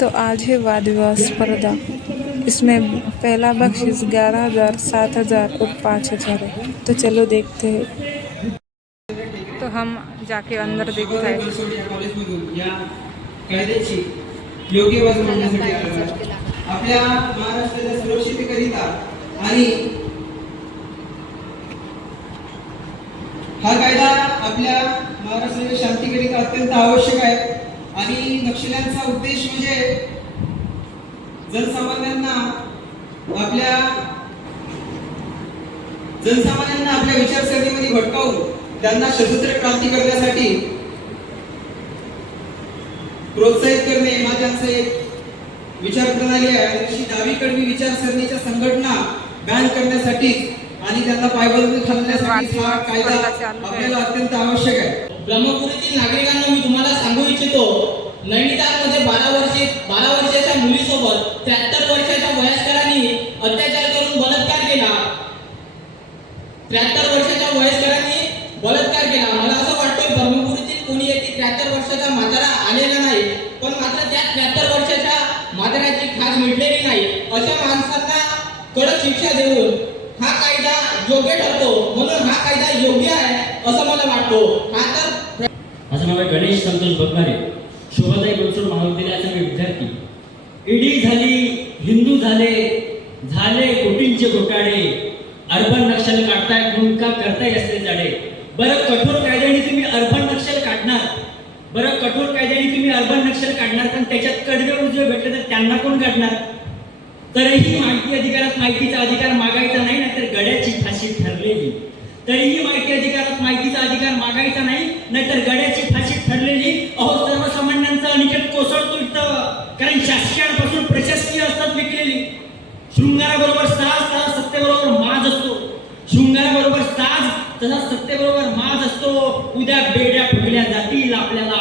तो आज है वाद विवाद स्पर्धा। इसमें पहला बख्शिश 11,000, 7,000 और 5,000 है। तो चलो देखते हैं। तो हम जाके अंदर देखते हैं। योग्य वाद मांडण्यासाठी आपल्या महाराष्ट्राच्या सुरक्षिततेकरिता आणि हा कायदा आपल्या महाराष्ट्राच्या शांतीकरिता अत्यंत आवश्यक आहे आणि नक्षल्यांचा उद्देश म्हणजे जनसामान्यांना आपल्या विचारसरणीमध्ये भटकावून त्यांना सशस्त्र क्रांती करण्यासाठी प्रोत्साहित करणे हा त्यांचा एक विचार प्रणाली आहे आणि अशी डावीकडवी विचारसरणीच्या संघटना बॅन करण्यासाठी आणि त्यांना पायबंदी घालण्यासाठी हा कायदा आपल्याला अत्यंत आवश्यक आहे। ब्रह्मपुरीतील नागरिकांना मी तुम्हाला सांगू इच्छितो, नैनितालमध्ये 12 वर्षाच्या मुलीसोबत 73 वर्षाच्या वयस्करांनी अत्याचार करून बलात्कार केला। 73 वर्षाच्या वयस्करांनी बलात्कार केला। मला असं वाटतं ब्रह्मपुरीतील कोणी एक 73 वर्षाचा म्हातारा आलेला नाही, पण मात्र त्या 73 वर्षाच्या म्हाताऱ्याची खास मिळलेली नाही। अशा माणसांना कडक शिक्षा देऊन हा कायदा योग्य ठरतो, म्हणून हा कायदा योग्य आहे असं मला वाटतो। हा तर माझं नाव आहे गणेश संतोष बगनारे, शोभाताई बनसोड महाविद्यालयाचा मी विद्यार्थी। ईडी झाली, हिंदू झाले कोटींचे घोटाळे, अर्बन नक्षल काढताय म्हणून का करताय असले जाडे। बरं कठोर कायद्याने तुम्ही अर्बन नक्षल काढणार, पण त्याच्यात कडवे उजवे भेटले तर त्यांना कोण काढणार? तरीही माहिती अधिकारात माहितीचा अधिकार मागायचा नाही, नाहीतर गड्याची फाशी ठरलेली। तरीही माहिती अधिकारात माहितीचा अधिकार मागायचा नाही, नाहीतर गड्याची फाशी ठरलेली। अहो सर्वसामान्यांचा अनिकेत कोसळतो इथं, कारण शासकांपासून प्रशासकीय असतात विकलेली। शृंगाराबरोबर साज तसा सत्तेबरोबर माज असतो, शृंगाराबरोबर साज तसा सत्तेबरोबर माज असतो। उद्या बेड्या फुगल्या जातील, आपल्याला